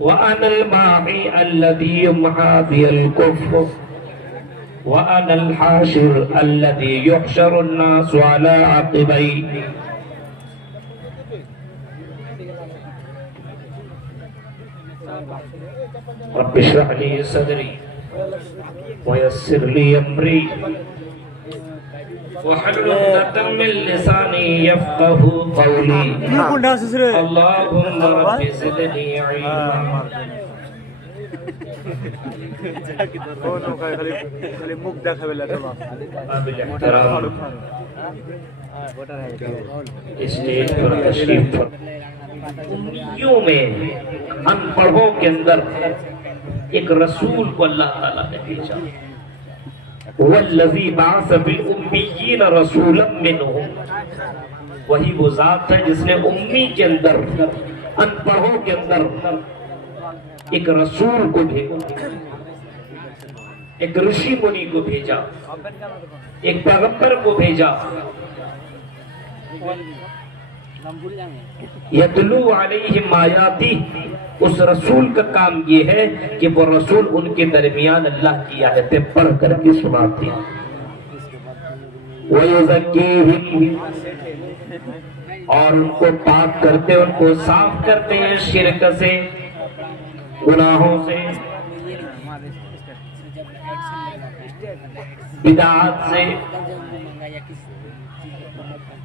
وأنا الماحي الذي يمحى به الكفر وأنا الحاشر الذي يحشر الناس على عقبيه رب اشرح لي صدري ويسر لي أمري واحلل عقدة من لساني يفقهوا قولي اللهم رب زدني علما قابل احترام اسٹیج پر تشریف پر امیوں میں ان پڑھوں کے اندر ایک رسول کو اللہ تعالیٰ نے بھیجا وَالَّذِي بَعَثَ بِالْأُمِّيِّينَ رَسُولًا مِّنْهُمْ وہی وہ ذات ہے جس نے امی کے اندر ان پڑھوں کے اندر ایک رسول کو بھیجا ایک رشی منی کو بھیجا ایک پیغمبر کو بھیجا یتلو علیہم آیاتی اس رسول کا کام یہ ہے کہ وہ رسول ان کے درمیان اللہ کی آیتیں پڑھ کر کے سناتے ہیں وَيُزَكِّيهِمْ اور ان کو پاک کرتے ان کو صاف کرتے ہیں شرک سے گناہوں سے بدعات سے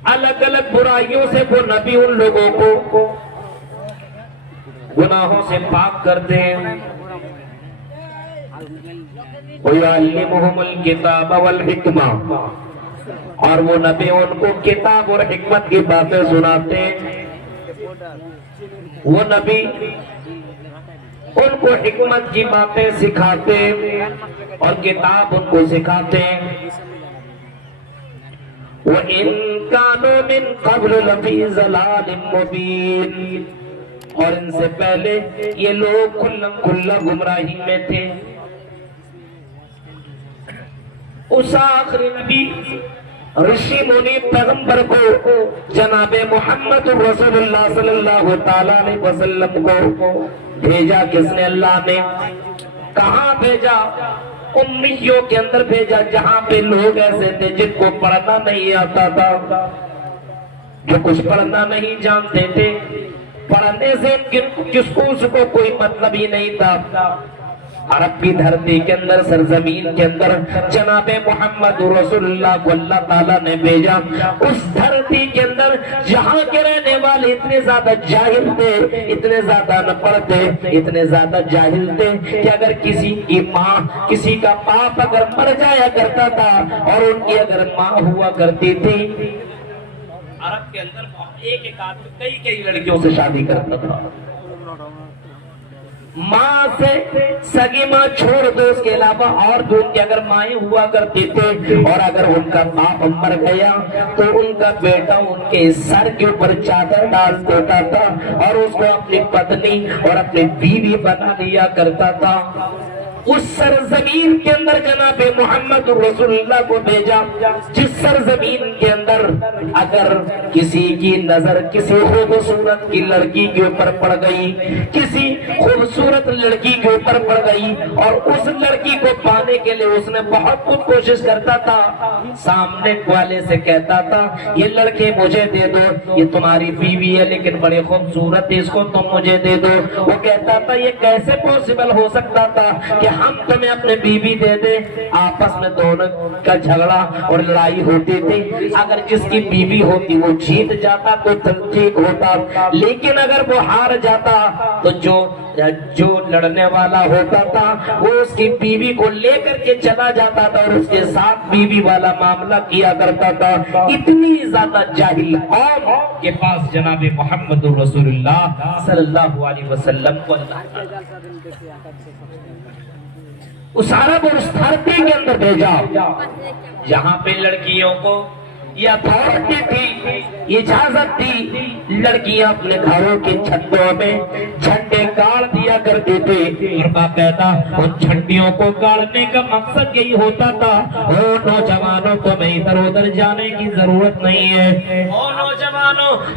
الگ الگ برائیوں سے وہ نبی ان لوگوں کو گناہوں سے پاک کرتے ہیں وَيُعَلِّمُهُمُ الْكِتَابَ وَالْحِكْمَةَ اور وہ نبی ان کو کتاب اور حکمت کی باتیں سناتے ہیں وہ نبی ان کو حکمت کی باتیں سکھاتے ہیں اور کتاب ان کو سکھاتے ہیں وَإِن كَانُوا مِن قَبْلُ لَفِي ضَلَالٍ مُّبِينٍ اور ان سے پہلے یہ لوگ کھلا گمراہی میں تھے اس آخری نبی رشی منی پیغمبر کو جناب محمد رسول اللہ صلی اللہ تعالیٰ علیہ وسلم کو بھیجا کس نے اللہ نے کہاں بھیجا امیوں کے اندر بھیجا جہاں پہ لوگ ایسے تھے جن کو پڑھنا نہیں آتا تھا جو کچھ پڑھنا نہیں جانتے تھے پڑھنے سے کس کو کوئی مطلب ہی نہیں تھا عرب کی دھرتی کے اندر سرزمین کے اندر جناب محمد رسول اللہ کو اللہ تعالیٰ نے بھیجا اس دھرتی کے اندر جہاں کے رہنے والے اتنے زیادہ جاہل تھے اتنے زیادہ نہ پڑھتے اتنے زیادہ جاہل تھے کہ اگر کسی کی ماں کسی کا باپ اگر مر جایا کرتا تھا اور ان کی اگر ماں ہوا کرتی تھی عرب کے اندر ایک آدمی کئی لڑکیوں سے شادی کرتا تھا ماں سے سگی ماں چھوڑ دو اس کے علاوہ اور جو ان کی اگر مائیں ہوا کرتی تھے اور اگر ان کا باپ مر گیا تو ان کا بیٹا ان کے سر کے اوپر چادر ڈال دیتا تھا اور اس کو اپنی پتنی اور اپنی بیوی بنا لیا کرتا تھا اس سرزمین کے اندر جناب محمد رسول اللہ کو بھیجا جس سرزمین کے اندر اگر کسی کی نظر کسی خوبصورت کی لڑکی کے اوپر پڑ گئی کسی خوبصورت لڑکی کے اوپر پڑ گئی اور اس لڑکی کو پانے کے لیے اس نے بہت کچھ کوشش کرتا تھا سامنے والے سے کہتا تھا یہ لڑکے مجھے دے دو یہ تمہاری بیوی ہے لیکن بڑی خوبصورت ہے اس کو تم مجھے دے دو وہ کہتا تھا یہ کیسے پوسیبل ہو سکتا تھا کہ ہم تمہیں اپنے بیوی دے دیں آپس میں دونوں کا جھگڑا اور لڑائی ہوتی تھی اگر جس کی بیوی ہوتی وہ جیت جاتا تو ٹھیک ہوتا لیکن اگر وہ ہار جاتا تو جو لڑنے والا ہوتا تھا وہ اس کی بیوی کو لے کر کے چلا جاتا تھا اور اس کے ساتھ بیوی والا معاملہ کیا کرتا تھا اتنی زیادہ جاہل قوم کے پاس جناب محمد رسول اللہ صلی اللہ علیہ وسلم کو اس عرب اور اس دھرتی کے اندر بھیجا جہاں پہ لڑکیوں کو یہ اتھارٹی تھی اجازت تھی لڑکیاں اپنے گھروں کی چھتوں میں جھنڈے گاڑ دیا کرتے تھے اور باقاعدہ ان جھنڈیوں کو گاڑنے کا مقصد یہی ہوتا تھا او نوجوانوں تمہیں ادھر ادھر جانے کی ضرورت نہیں ہے او نوجوانوں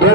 2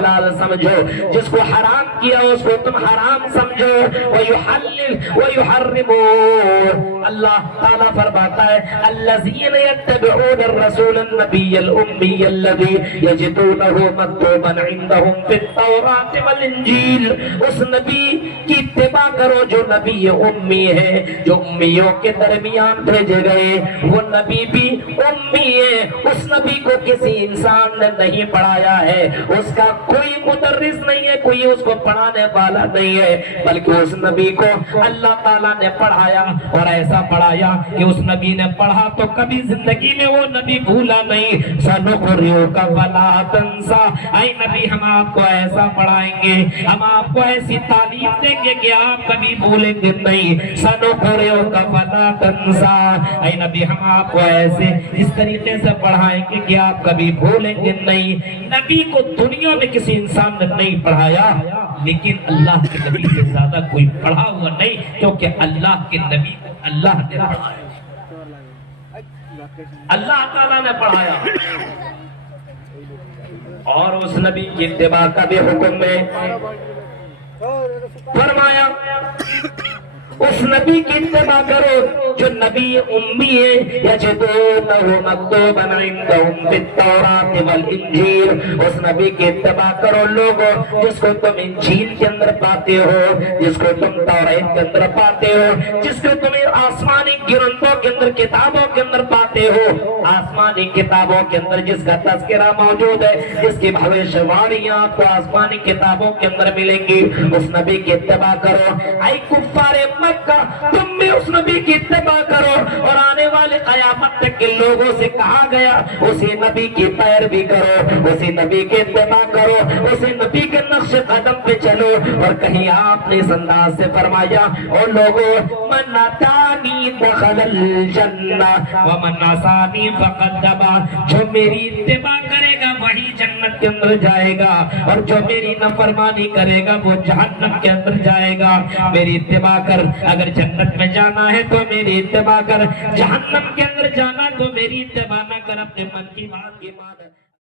حلال سمجھو، جس کو حرام کیا اس کو تم حرام سمجھو، وَيُحَلِّلْ وَيُحَرِّمُونَ۔ اللہ تعالیٰ فرماتا ہے الَّذِينَ يَتَّبِعُونَ الرَّسُولَ النَّبِيَّ الْأُمِّيَّ الَّذِي يَجِدُونَهُ مَكْتُوبًا عِندَهُمْ فِي التَّوْرَاةِ وَالْإِنجِيلِ۔ اس نبی کی اتباع کرو جو نبی امی ہے، جو امیوں کے درمیان بھیجے گئے۔ وہ نبی بھی امی ہے، اس نبی کو کسی انسان نے نہیں پڑھایا ہے، اس کا کوئی مدرس نہیں ہے، کوئی اس کو پڑھانے والا نہیں ہے، بلکہ اس نبی کو اللہ تعالیٰ نے پڑھایا، اور ایسا پڑھایا کہ اس نبی نے پڑھا تو کبھی زندگی میں وہ نبی بھولا نہیں۔ سَنُقْرِئُكَ فَلَا تَنسَىٰ، اے نبی ہم آپ کو ایسا پڑھائیں گے، ہم آپ کو ایسی تعلیم دیں گے کہ آپ کبھی بھولیں گے نہیں۔ سَنُقْرِئُكَ فَلَا تَنسَىٰ، اے نبی ہم آپ کو ایسے اس طریقے سے پڑھائیں گے کہ آپ کبھی بھولیں گے نہیں۔ نبی کو دنیا میں کسی انسان نے نہیں پڑھایا، لیکن اللہ کے نبی سے زیادہ کوئی پڑھا ہوا نہیں، کیونکہ اللہ کے نبی کو اللہ نے پڑھایا، اللہ تعالیٰ نے پڑھایا۔ اور اس نبی کی اتباع کا بھی حکم میں فرمایا اس نبی کی اتباع کرو جو نبی امی ہے، یجدونہ مکتوبا عندہم فی التوراۃ والانجیل۔ اس نبی کی اتباع کرو لوگوں جس کو تم انجیل کے اندر پاتے ہو، جس کو تم توریت کے اندر پاتے ہو، جس کو تم آسمانی گرنتوں کے اندر کتابوں کے اندر پاتے ہو۔ آسمانی کتابوں کے اندر جس کا تذکرہ موجود ہے، جس کی بھوشواڑیاں آپ کو آسمانی کتابوں کے اندر ملیں گی، اس نبی کی اتباع کرو۔ اے کفار مکہ، تم بھی اس نبی کی اتباع کرو، اور آنے والے قیامت تک کے لوگوں سے کہا گیا اسی نبی کی پیروی کرو، اسی نبی کی اتباع کرو، اسی نبی کے نقش قدم پہ چلو۔ اور کہیں آپ نے اس انداز سے فرمایا اور لوگوں من اتانی دخل الجنہ ومن عصانی فقد ابى، جو میری اتباع کرے گا وہی جنت کے اندر جائے گا، اور جو میری نافرمانی کرے گا وہ جہنم کے اندر جائے گا۔ میری اتباع کر، اگر جنت میں جانا ہے تو میری اتباع کر، جہنم کے اندر جانا تو میری اتباع نہ کر، اپنے من کی بات کی مان۔